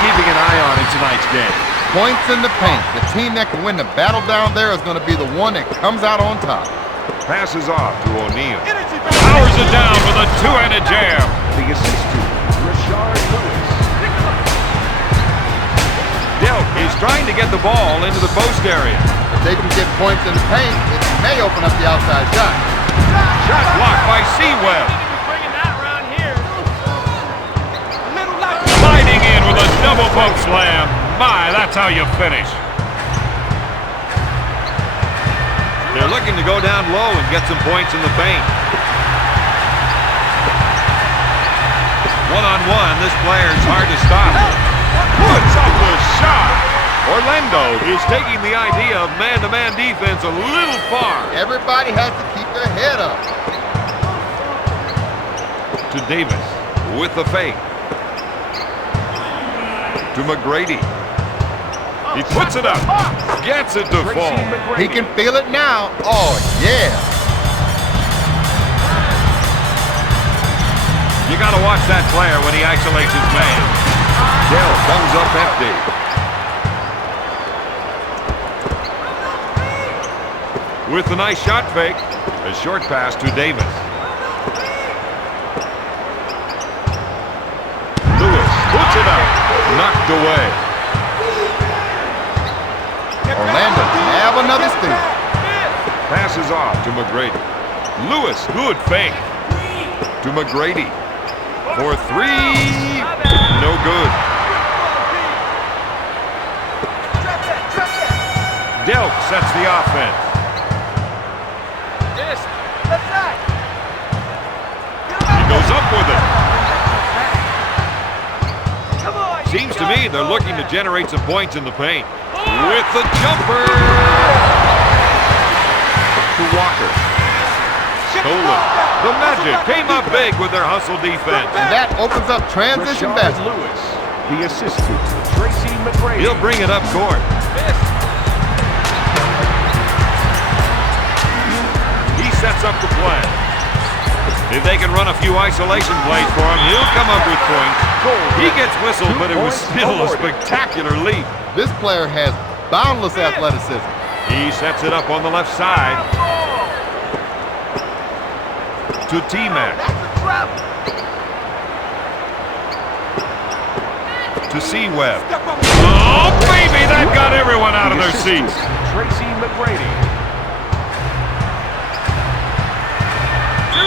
keeping an eye on in tonight's game? Points in the paint. The team that can win the battle down there is going to be the one that comes out on top. Passes off to O'Neal. Powers it down with a two-handed jam. The assist to Rashard Lewis. Delk is trying to get the ball into the post area. If they can get points in the paint, it may open up the outside shot. Shot blocked by Webb. Sliding in with a double bump slam. My, that's how you finish. They're looking to go down low and get some points in the paint. One-on-one, this player's hard to stop. Puts up the shot. Orlando is taking the idea of man-to-man defense a little far. Everybody has to keep their head up. To Davis with the fake. To McGrady. He puts it up. Gets it to fall. He can feel it now. Oh, yeah. You got to watch that player when he isolates his man. Dell comes up empty. With the nice shot fake, a short pass to Davis. Lewis puts it up. Knocked away. Orlando have another steal. Passes off to McGrady. Lewis, good fake. To McGrady. For three. No good. Delk sets the offense. He goes up with it. Seems to me they're looking to generate some points in the paint. With the jumper. To Walker. Stolen. The Magic came up big with their hustle defense. And that opens up transition basketball. Lewis, the assist to Tracy McGrady. He'll bring it up court. He sets up the play. If they can run a few isolation plays for him, he'll come up with points. He gets whistled, but it was still a spectacular leap. This player has boundless athleticism. He sets it up on the left side. To T-Mac. To Webb. Oh, baby, that got everyone out of their seats. Tracy McGrady.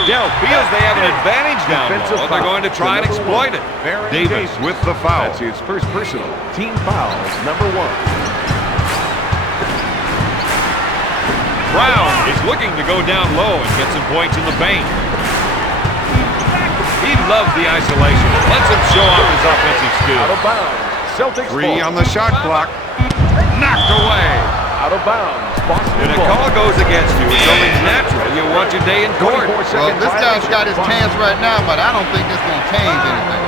Dell feels they have an advantage down low. They're going to try and exploit it. Davis with the foul. That's his first personal. Team foul is number 1. Brown is looking to go down low and get some points in the paint. He loves the isolation. It lets him show off his offensive skills. Out of bounds. Celtics 3 on the shot clock. Knocked away. Out of bounds. When a call goes against you, it's only natural you want your day in court. Well, this guy's got his chance right now, but I don't think it's going to change anything.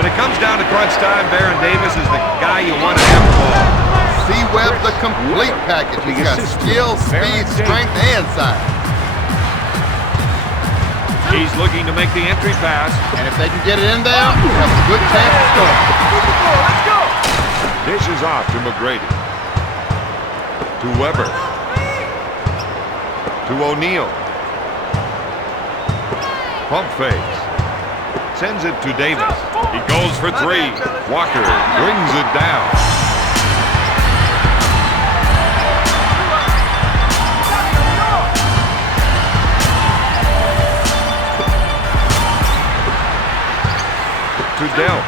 When it comes down to crunch time, Baron Davis is the guy you want to have the ball. Webb's the complete package. He's got skill, speed, strength, and size. He's looking to make the entry pass. And if they can get it in there, they have a good chance of scoring. Let's go! Dishes off to McGrady. To Weber. To O'Neal. Pump fakes. Sends it to Davis. He goes for 3. Walker brings it down. To Dell.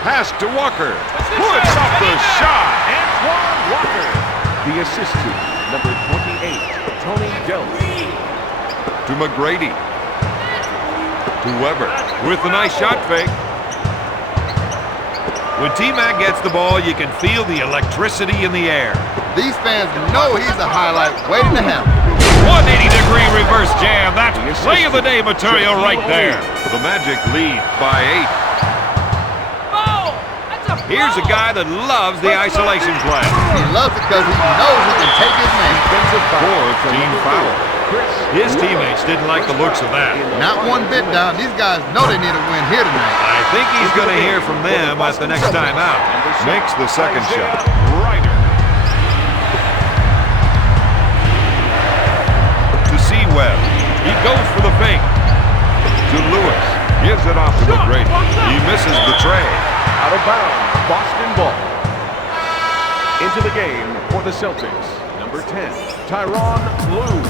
Pass to Walker. Puts up the shot. Antoine Walker. The assist to number 28, Tony Dell. To McGrady. To Weber. With a nice shot fake. When T-Mac gets the ball, you can feel the electricity in the air. These fans know he's a highlight waiting to happen. 180-degree reverse jam. That's play of the day material right there. The Magic lead by 8. Here's a guy that loves the isolation play. He loves it because he knows he can take his man. Fourth team foul. His teammates didn't like the looks of that. Not one bit, Don. These guys know they need a win here tonight. I think he's going to hear from them at the next time out. Makes the second shot. To Webb. He goes for the fake. To Lewis. Gives it off to McGrady. He misses the tray. Out of bounds, Boston ball. Into the game for the Celtics. Number 10, Tyronn Lue.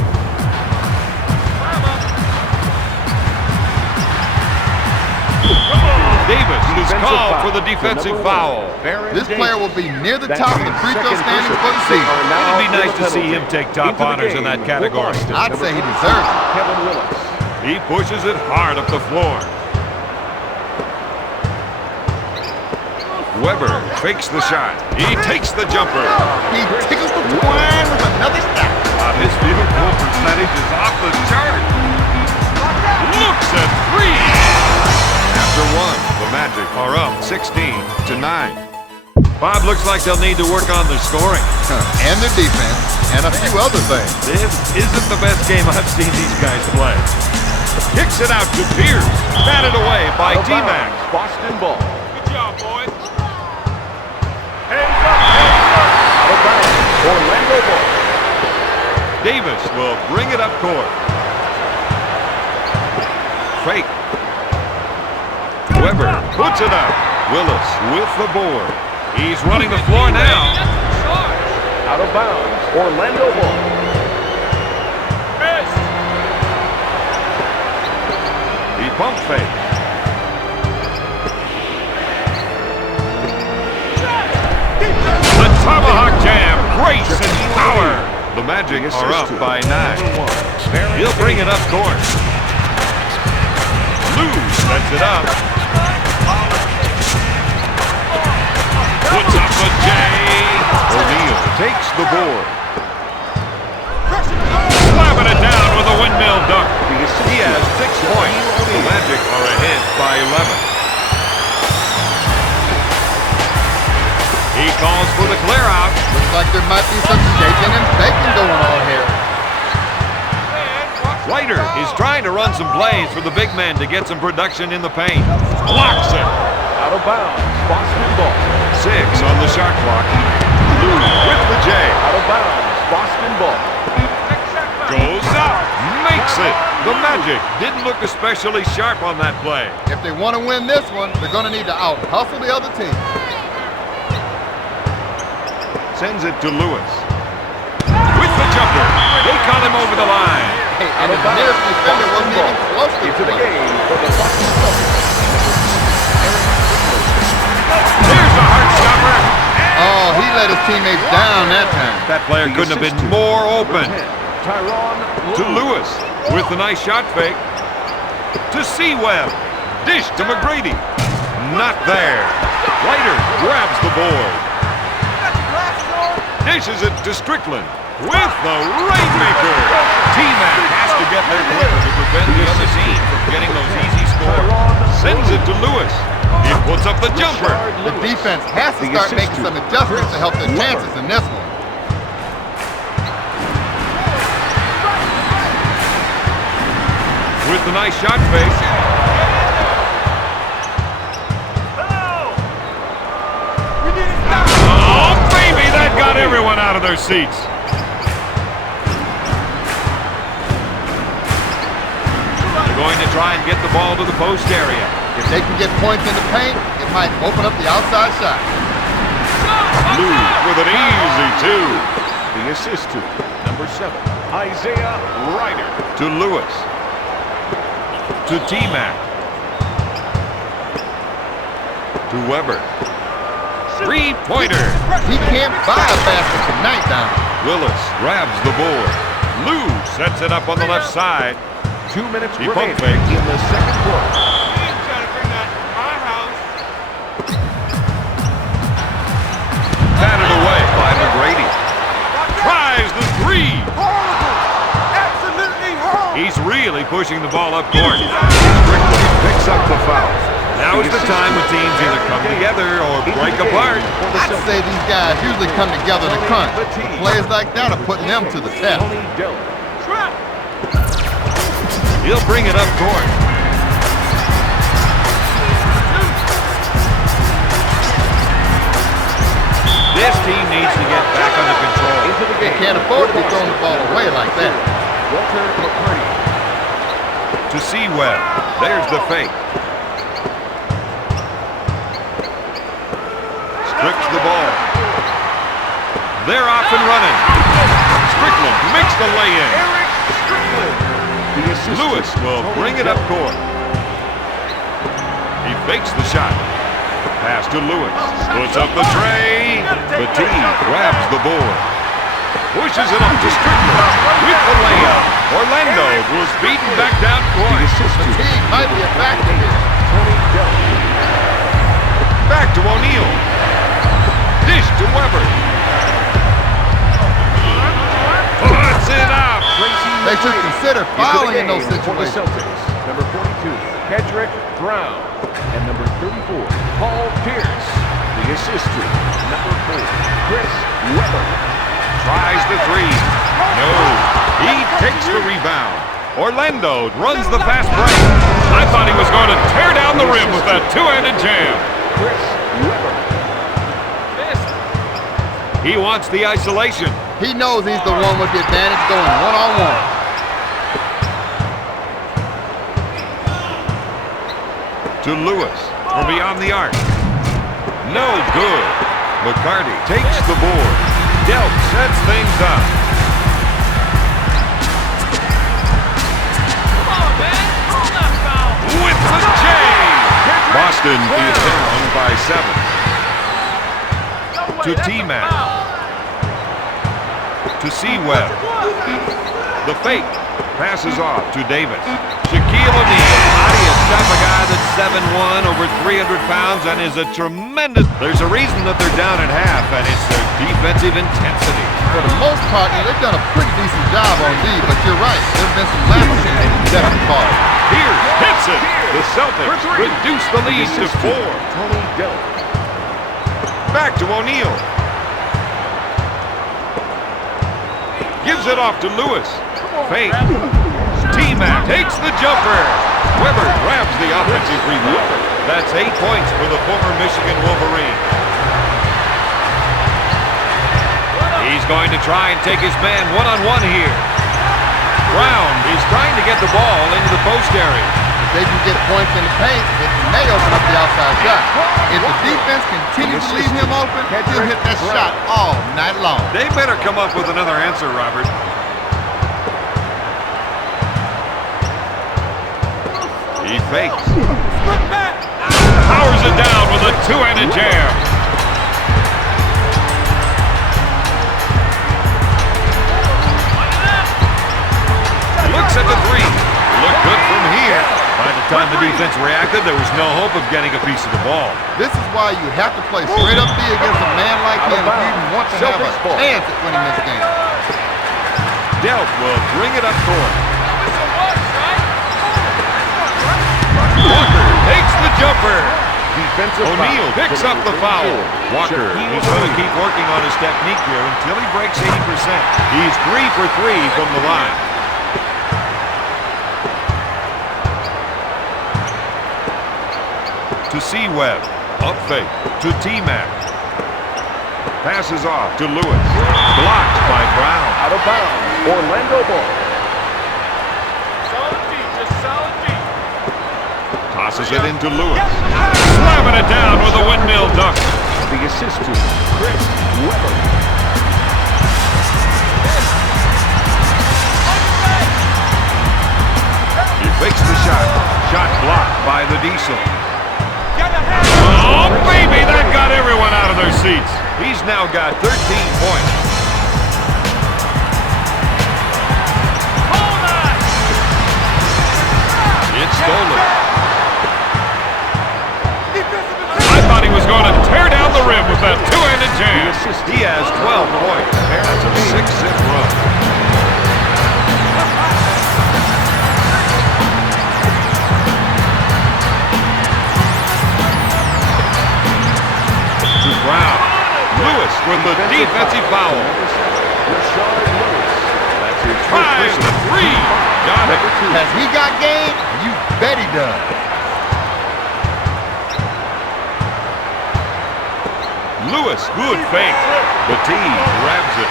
Davis is called for the defensive foul. This player will be near the top of the free throw standings for the season. It'd be nice to see him take top honors in that category. I'd say he deserves it. Kevin Willis. He pushes it hard up the floor. Weber fakes the shot. He takes the jumper. He tickles the twine with another step. His field goal percentage is off the chart. Looks at three. After one, the Magic are up 16-9. Bob, looks like they'll need to work on their scoring. And their defense, and a few other things. This isn't the best game I've seen these guys play. Kicks it out to Pierce. Batted away by T-Mac. Boston ball. Good job, boys. Hands up, out of bounds, Orlando ball. Davis will bring it up court. Fake. Weber puts it up. Willis with the board. He's running the floor now. Out of bounds, Orlando ball. He pump fake. The tomahawk jam, grace and power. The Magic are up by 9. He'll bring it up court. Lou sets it up. Puts up the J. O'Neal takes the board. Slamming it down with a windmill dunk. He has 6 points. The Magic are ahead by 11. He calls for the clear out. Looks like there might be some shaking and baking going on here. Whiter is trying to run some plays for the big man to get some production in the paint. Blocks it. Out of bounds, Boston ball. 6 on the shot clock. Lou with the J. Out of bounds, Boston ball. Goes up. Makes it. The Magic didn't look especially sharp on that play. If they want to win this one, they're going to need to out-hustle the other team. Sends it to Lewis. With the jumper. They caught him over the line. Hey, and his nearest defender wasn't even close to Into the play. game for the Boston Celtics. There's a heart stopper. Oh, he let his teammates down that time. That player couldn't have been more open. Tyronn To Lewis with a nice shot fake. To Webb. Dish to McGrady. Not there. Whiter grabs the board. Dishes it to Strickland with the rainmaker. T-Mac has to get there quicker to prevent the other team from getting those easy scores. Sends it to Lewis. He puts up the jumper. The defense has to start making some adjustments to help their chances in this one. With the nice shot fake. Oh, baby, that got everyone out of their seats. They're going to try and get the ball to the post area. If they can get points in the paint, it might open up the outside shot. Lou with an easy 2. The assist to number 7, Isaiah Ryder. To Lewis. To T-Mac. To Weber. 3-pointer. He can't buy a basket tonight, Don. Willis grabs the board. Lou sets it up on the left side. 2 minutes He remaining pump fakes. in the second quarter. Batted away by McGrady. Tries the 3. He's really pushing the ball up court. Strickland picks up the foul. Now is the time when teams either come together or break apart. I'd say these guys usually come together to crunch. Players like that are putting them to the test. He'll bring it up court. This team needs to get back under control. Into the They game. can't afford to be throwing the ball away like that. Walter McCarty. To Webb. There's the fake. Strips the ball. They're off and running. Strickland makes the lay-in. Eric Strickland. The assistant. Lewis will bring it up court. He fakes the shot. Pass to Lewis. Puts up the tray. Petit grabs the board. Pushes it up to Strickland with the layup. Orlando was beaten back down court. Fatigue might be a factor here. Back to O'Neal. Dish to Weber. Puts it up. They should consider fouling in those For the situations. Celtics, number 42, Kedrick Brown, and number 34, Paul Pierce. The assistant, number 4, Chris Webber. Tries the three. No. He takes the rebound. Orlando runs the fast break. I thought he was going to tear down the rim with that two-handed jam. Chris Webber. He wants the isolation. He knows he's the one with the advantage going one-on-one. To Lewis from beyond the arc. No good. McCarty takes the board. Delp sets things up. Come on, man. Call that foul. With the J. Boston is down by 7. No way, To that's a T-Mac. foul. To Webb. The fake. Passes off to Davis. Shaquille O'Neal. How do you stop a guy that's 7'1", over 300 pounds, and is a tremendous... There's a reason that they're down at half, and it's their defensive intensity. For the most part, they've done a pretty decent job on D, but you're right. There have been some lapses in the depth ball. Pierce hits it. The Celtics reduce the lead to 4. Tony Delp. Back to O'Neal. Gives it off to Lewis. Fake. T-Mac takes the jumper. Weber grabs the offensive rebound. That's 8 points for the former Michigan Wolverine. He's going to try and take his man one-on-one here. Brown is trying to get the ball into the post area. If they can get points in the paint, it may open up the outside shot. If the defense continues to leave him open, he'll hit that shot all night long. They better come up with another answer, Robert. He fakes. Powers it down with a two-handed jam. Looks at the three. Looked good from here. By the time the defense reacted, there was no hope of getting a piece of the ball. This is why you have to play straight up D against a man like him if you even want to have a chance at winning this game. Delp will bring it up court. Walker takes the jumper. Defensive O'Neal foul. picks up the foul. Walker is going to keep working on his technique here until he breaks 80%. He's 3 for 3 from the line. To Webb. Up fake. To T-Mac. Passes off to Lewis. Blocked by Brown. Out of bounds. Orlando ball. Solid deep, just solid deep. Tosses it into Lewis. Slamming it down with a windmill dunk. The assistant, Chris Webber. He fakes the shot. Shot blocked by the Diesel. Oh, baby, that got everyone out of their seats. He's now got 13 points. Hold on. It's stolen. I thought he was going to tear down the rim with that two-handed jam. He has 12 points. That's a 6-zip run. To Brown. Lewis with the defensive foul. Rashard Lewis. That's his Drives the three. Got it. Has he got game? You bet he does. Lewis, good fake. Batees grabs it.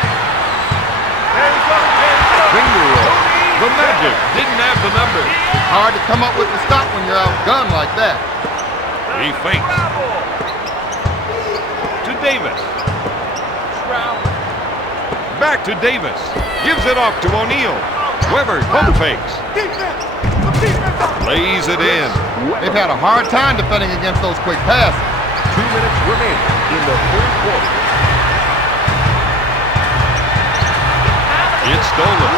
Finger roll. The Magic didn't have the number. It's hard to come up with the stop when you're outgunned like that. He fakes. To Davis. Back to Davis. Gives it off to O'Neal. Weber pump fakes. Lays it in. They've had a hard time defending against those quick passes. 2 minutes remaining in the third quarter. It's stolen.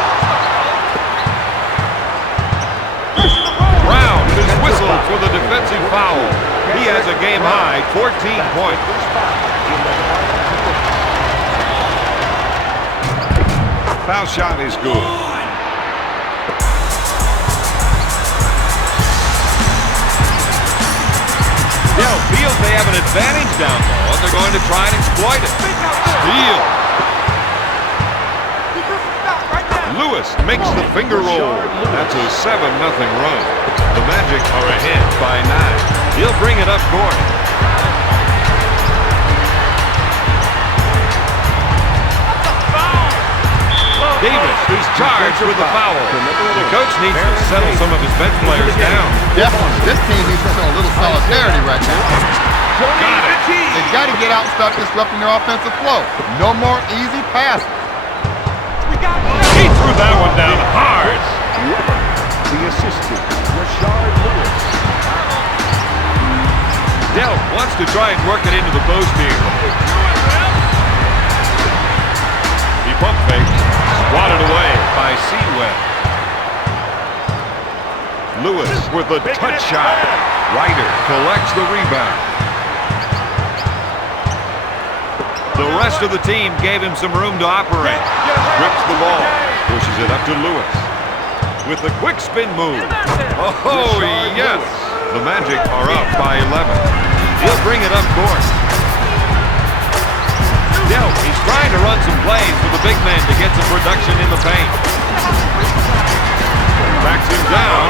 Brown is whistled for the defensive foul. He has a game-high 14 points. Foul shot is good. Dell feels they have an advantage down low, and they're going to try and exploit it. Steal. Lewis makes the finger roll. That's a 7-0 run. The Magic are ahead by 9. He'll bring it up court. Davis is charged with the foul. The coach needs to settle some of his bench players down. Definitely. This team needs to show a little solidarity right now. Got it. They've got to get out and start disrupting their offensive flow. No more easy passes. He threw that one down hard. The assistant, Rashard Lewis. Dell wants to try and work it into the post here. He pump fakes. Swatted away by Seawell. Lewis with a touch shot. Ryder collects the rebound. The rest of the team gave him some room to operate. Strips the ball. Pushes it up to Lewis. With a quick spin move. Oh, yes. The Magic are up by 11. He'll bring it up court. Dell, he's trying to run some plays for the big man to get some production in the paint. Backs him down.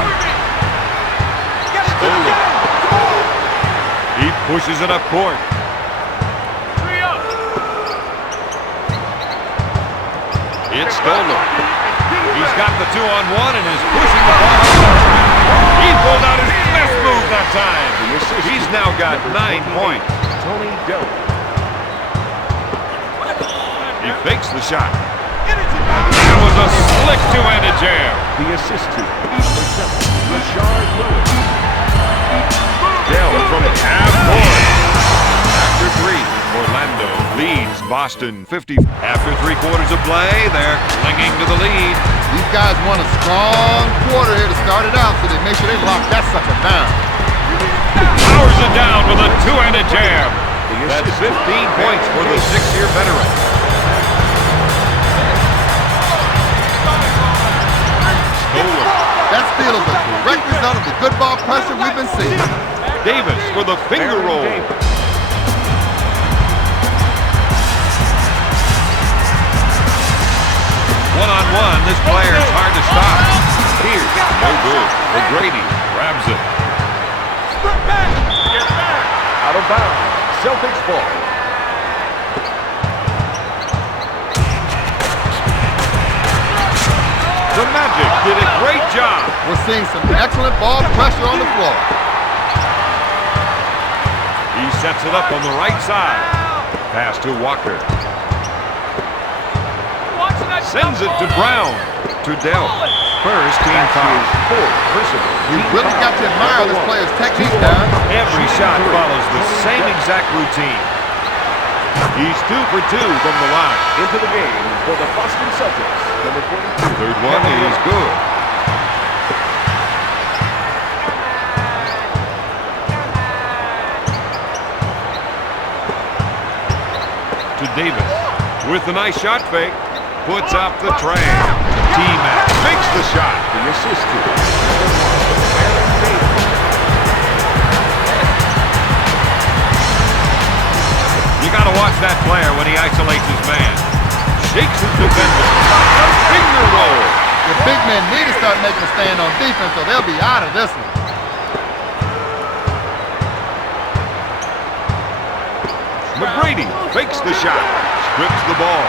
Stolen. He pushes it up court. It's stolen. He's got the 2-on-1 and is pushing the ball up. He pulled out his best move that time. He's now got 9 points. Tony Dell. He fakes the shot. That was a slick two-handed jam. The assistant, number 7, Rashard Lewis. Dell from half court. After 3, Orlando leads Boston 50. After 3 quarters of play, they're clinging to the lead. These guys want a strong quarter here to start it out, so they make sure they lock that sucker down. Powers it down with a two-handed jam. That's 15 points for the 6-year veteran. That steal is a direct result of the good ball pressure we've been seeing. Davis for the finger roll. One-on-one, this player is hard to stop. Here, no good. O'Grady grabs it. Out of bounds. Celtics ball. The Magic did a great job. We're seeing some excellent ball pressure on the floor. He sets it up on the right side. Pass to Walker. Sends it to Brown. To Dell. First team foul. You really got to admire this player's technique now. Every shot follows the same exact routine. He's 2 for 2 from the line. Into the game for the Boston Celtics. Number 42. Third one is good. To Davis. With a nice shot fake. Puts up the tray. T-Mac makes the shot. The assistant. You got to watch that player when he isolates his man. shakes his defender. Finger roll. The big men need to start making a stand on defense, or they'll be out of this one. McGrady fakes the shot. Strips the ball.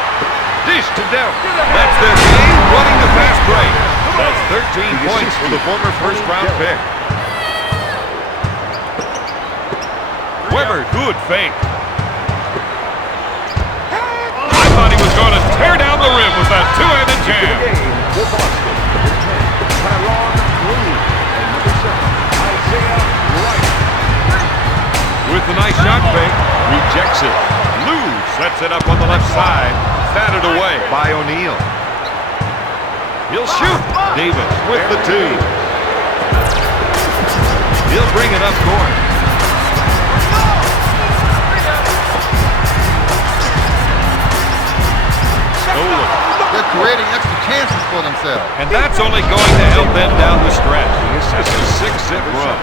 Dish to Dell. That's their game, running the fast break. That's 13 points for the former first-round pick. Weber, good fake. I thought he was going to tear down the rim with that two-handed jam. For Boston, Tyron Green, and number 7, Isaiah Wright. With the nice shot fake, rejects it. Lou sets it up on the left side. Batted away by O'Neal. He'll shoot. Davis with the 2. He'll bring it up court. Stolen. They're creating extra chances for themselves. And that's only going to help them down the stretch. It's a 6-zip run.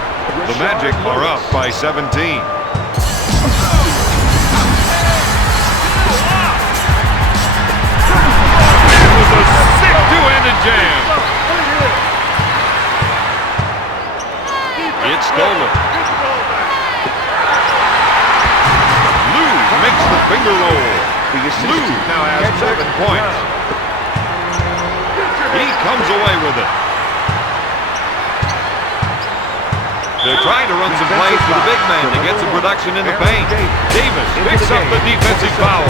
The Magic are up by 17. Sick two-handed jam. It's stolen. Lou makes the finger roll. Lou now has 7 points. He comes away with it. They're trying to run some plays for the big man to get some production in the paint. Davis picks up the defensive foul.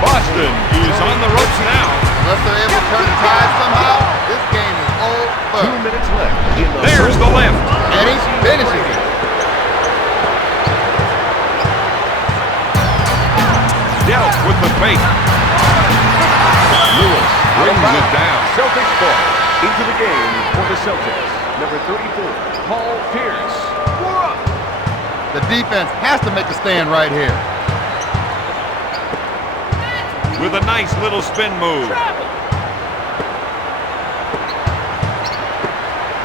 Boston is on the ropes now. Unless they're able to turn the tide somehow, this game is over. 2 minutes left. There's the lift. And he finishes it. Dealt with the fake. Lewis brings it down. Celtics ball into the game for the Celtics. Number 34, Paul Pierce. The defense has to make a stand right here. With a nice little spin move.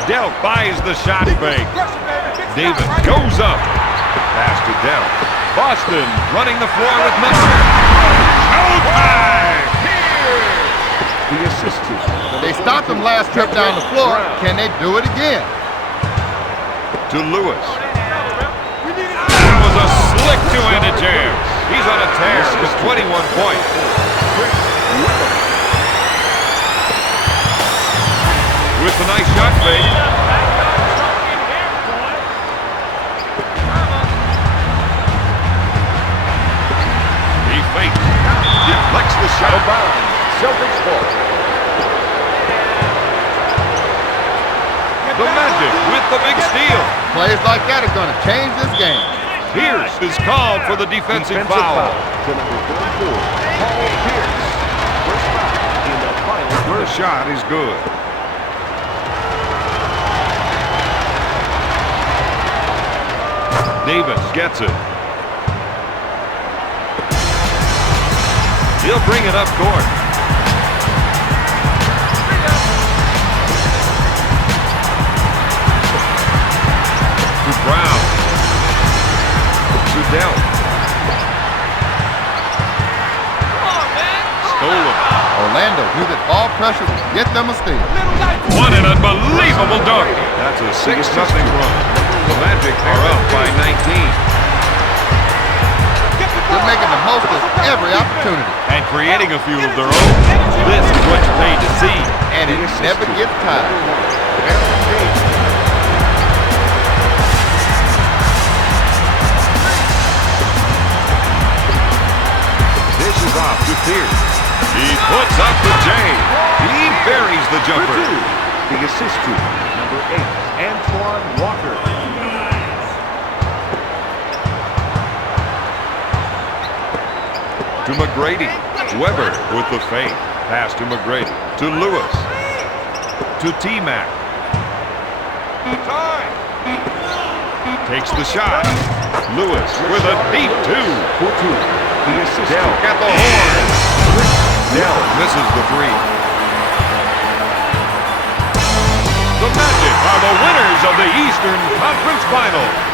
Dell buys the shot fake. Davis goes up. Pass to Dell. Boston running the floor with nothing. Showtime! The assistant. They stopped him last trip down the floor. Can they do it again? To Lewis. That was a slick two-handed jam. He's on a tear with 21 points. With the nice shot fake. He fakes. Deflects the shot. Celtics ball. The Magic with the big steal. Plays like that are going to change this game. Pierce is called for the defensive foul. To number 34, Paul Pierce. First foul in the final. First shot is good. Davis gets it. He'll bring it up court. To Brown. To Dell. Stolen. Orlando knew that ball pressure would get them a steal. What an unbelievable dunk. That's a 6-0 run. The Magic are up by 19. They're making the most of every opportunity. And creating a few of their own. This is what you paid to see. And it never gets tired. This is off to Pierce. He puts up the J. He buries the jumper. The assist to number 8, Antoine Walker. To McGrady. Weber with the fake. Pass to McGrady. To Lewis. To T-Mac. Takes the shot. Lewis with a deep 2. The assist Dell got the horn. Dell misses the 3. The Magic are the winners of the Eastern Conference Final.